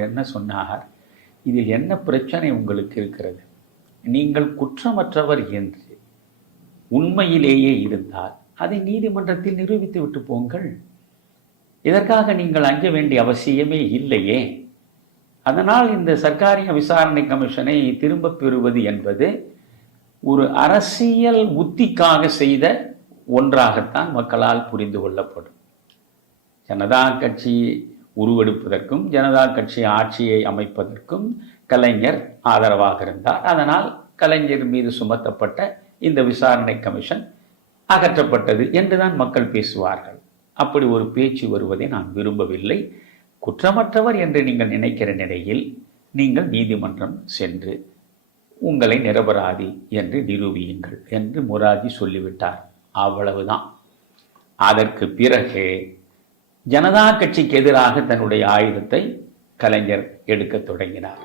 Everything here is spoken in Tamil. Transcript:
என்ன சொன்னார்? இதில் என்ன பிரச்சனை உங்களுக்கு இருக்கிறது? நீங்கள் குற்றமற்றவர் என்று உண்மையிலேயே இருந்தால் அதை நீதிமன்றத்தில் நிரூபித்து விட்டு போங்கள். இதற்காக நீங்கள் அஞ்ச வேண்டிய அவசியமே இல்லையே. அதனால் இந்த சர்க்காரிய விசாரணை கமிஷனை திரும்ப பெறுவது என்பது ஒரு அரசியல் உத்திக்காக செய்த ஒன்றாகத்தான் மக்களால் புரிந்து கொள்ளப்படும். ஜனதா கட்சி உருவெடுப்பதற்கும் ஜனதா கட்சி ஆட்சியை அமைப்பதற்கும் கலைஞர் ஆதரவாக இருந்தார். அதனால் கலைஞர் மீது சுமத்தப்பட்ட இந்த விசாரணை கமிஷன் அகற்றப்பட்டது என்றுதான் மக்கள் பேசுவார்கள். அப்படி ஒரு பேச்சு வருவதை நான் விரும்பவில்லை. குற்றமற்றவர் என்று நீங்கள் நினைக்கிற நிலையில் நீங்கள் நீதிமன்றம் சென்று உங்களை நிரபராதி என்று நிரூபியுங்கள் என்று முராஜி சொல்லிவிட்டார். அவ்வளவுதான். அதற்கு பிறகு ஜனதா கட்சிக்கு எதிராக தன்னுடைய ஆயுதத்தை கலைஞர் எடுக்கத் தொடங்கினார்.